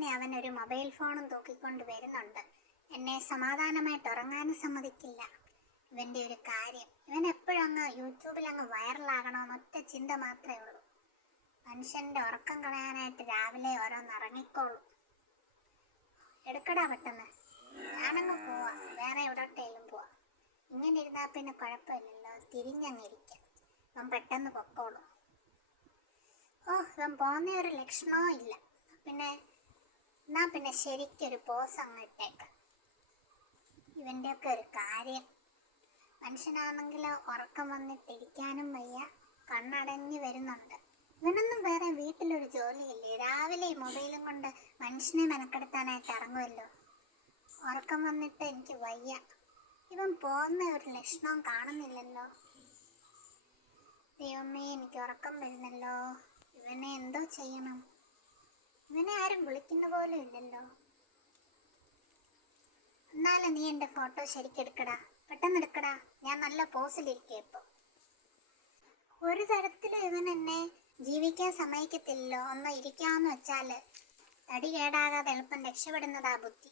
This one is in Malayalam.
തന്നെ അവൻ ഒരു മൊബൈൽ ഫോണും തൂക്കിക്കൊണ്ട് വരുന്നുണ്ട്. എന്നെ സമാധാനമായിട്ട് ഉറങ്ങാനും സമ്മതിക്കില്ല. ഇവന്റെ ഒരു കാര്യം ഇവൻ എപ്പോഴും അങ്ങ് യൂട്യൂബിൽ അങ്ങ് വൈറലാകണമെന്ന് ഒറ്റ ചിന്ത മാത്രമേ ഉള്ളൂ. മനുഷ്യന്റെ ഉറക്കം കളയാനായിട്ട് രാവിലെ ഓരോന്ന് ഇറങ്ങിക്കോളും. എടുക്കടാ പെട്ടെന്ന്. ഞാനങ്ങ് പോവാ. വേറെ എവിടോട്ടേലും പോവാ. ഇങ്ങനെ ഇരുന്നാ പിന്നെ കുഴപ്പമില്ലല്ലോ. തിരിഞ്ഞങ്ങിരിക്കാം അവൻ പെട്ടെന്ന് പൊക്കോളും. ഓ ഇവൻ പോകുന്ന ഒരു ലക്ഷണവും ഇല്ല. പിന്നെ എന്നാ പിന്നെ ശരിക്കൊരു പോസ് അങ്ങ് ഇട്ടേക്കാം. ഇവന്റെയൊക്കെ ഒരു കാര്യം. മനുഷ്യനാണെങ്കിൽ ഉറക്കം വന്നിട്ടിരിക്കാനും വയ്യ. കണ്ണടഞ്ഞു വരുന്നുണ്ട്. ഇവനൊന്നും വേറെ വീട്ടിലൊരു ജോലിയില്ലേ? രാവിലെ മൊബൈലും കൊണ്ട് മനുഷ്യനെ മെനക്കെടുത്താനായിട്ട് ഇറങ്ങുമല്ലോ ഉറക്കം വന്നിട്ട് എനിക്ക് വയ്യ. ഇവൻ പോകുന്ന ഒരു ലക്ഷണവും കാണുന്നില്ലല്ലോ. ദൈവമേ എനിക്ക് ഉറക്കം വരുന്നല്ലോ. പോലും ഇല്ലല്ലോ എന്നാലും നീ എന്റെ ഫോട്ടോ ശരിക്കെടുക്കടാ പെട്ടെന്ന് എടുക്കടാ. ഞാൻ നല്ല പോസിലിരിക്കുക ഇപ്പോൾ ഒരു തരത്തിലും ഇവൻ എന്നെ ജീവിക്കാൻ സമ്മതിക്കത്തില്ലല്ലോ. ഒന്ന് ഇരിക്കാമെന്ന് വെച്ചാൽ തടി കേടാകാതെ എളുപ്പം രക്ഷപ്പെടുന്നതാ ബുദ്ധി.